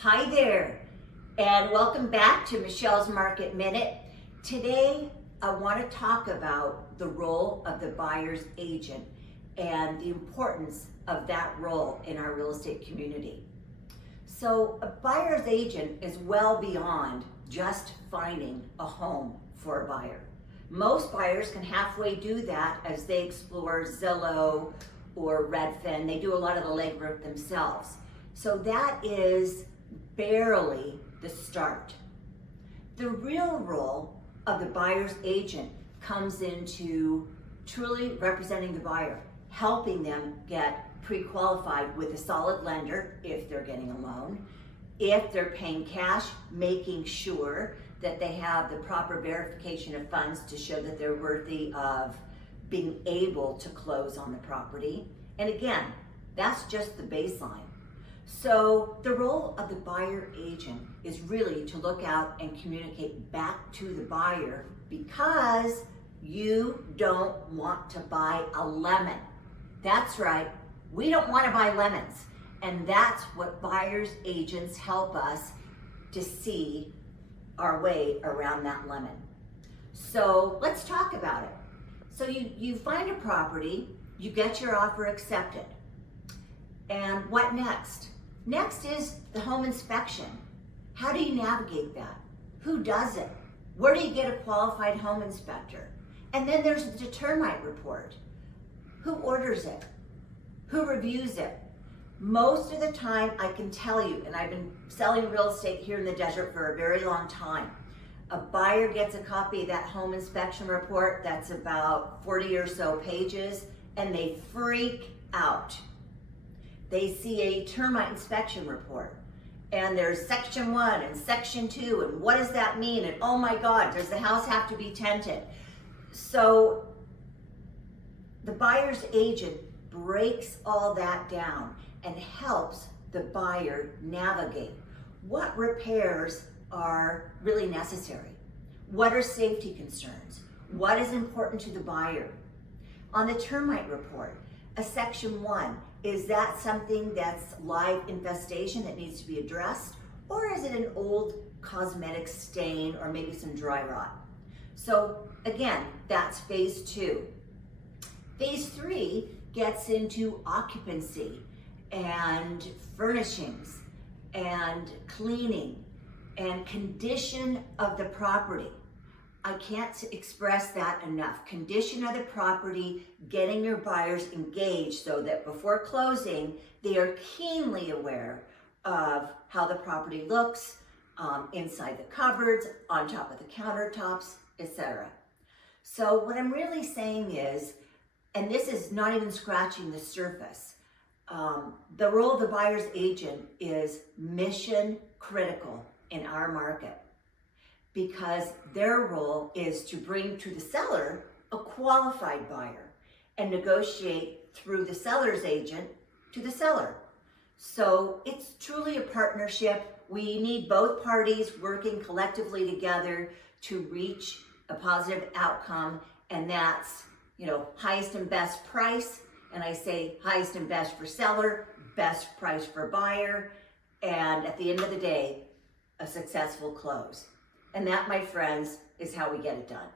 Hi there, and welcome back to Michelle's Market Minute. Today, I want to talk about the role of the buyer's agent and the importance of that role in our real estate community. So, a buyer's agent is well beyond just finding a home for a buyer. Most buyers can halfway do that as they explore Zillow or Redfin. They do a lot of the legwork themselves. So that is barely the start. The real role of the buyer's agent comes into truly representing the buyer, helping them get pre-qualified with a solid lender if they're getting a loan. If they're paying cash, making sure that they have the proper verification of funds to show that they're worthy of being able to close on the property. And again, that's just the baseline. So the role of the buyer agent is really to look out and communicate back to the buyer, because you don't want to buy a lemon. That's right, we don't want to buy lemons. And that's what buyer's agents help us to see our way around that lemon. So let's talk about it. So you find a property, you get your offer accepted. And what next? Next is the home inspection. How do you navigate that? Who does it? Where do you get a qualified home inspector? And then there's the termite report. Who orders it? Who reviews it? Most of the time, I can tell you, and I've been selling real estate here in the desert for a very long time, a buyer gets a copy of that home inspection report that's about 40 or so pages, and they freak out. They see a termite inspection report, and there's section 1 and section 2, and what does that mean? And oh my God, does the house have to be tented? So the buyer's agent breaks all that down and helps the buyer navigate what repairs are really necessary. What are safety concerns? What is important to the buyer? On the termite report, a section 1, is that something that's live infestation that needs to be addressed? Or is it an old cosmetic stain or maybe some dry rot? So again, that's phase 2. Phase 3 gets into occupancy and furnishings and cleaning and condition of the property. I can't express that enough. Condition of the property, getting your buyers engaged so that before closing, they are keenly aware of how the property looks, inside the cupboards, on top of the countertops, etc. So what I'm really saying is, and this is not even scratching the surface, the role of the buyer's agent is mission critical in our market, because their role is to bring to the seller a qualified buyer and negotiate through the seller's agent to the seller. So it's truly a partnership. We need both parties working collectively together to reach a positive outcome, and that's, highest and best price. And I say highest and best for seller, best price for buyer, and at the end of the day, a successful close. And that, my friends, is how we get it done.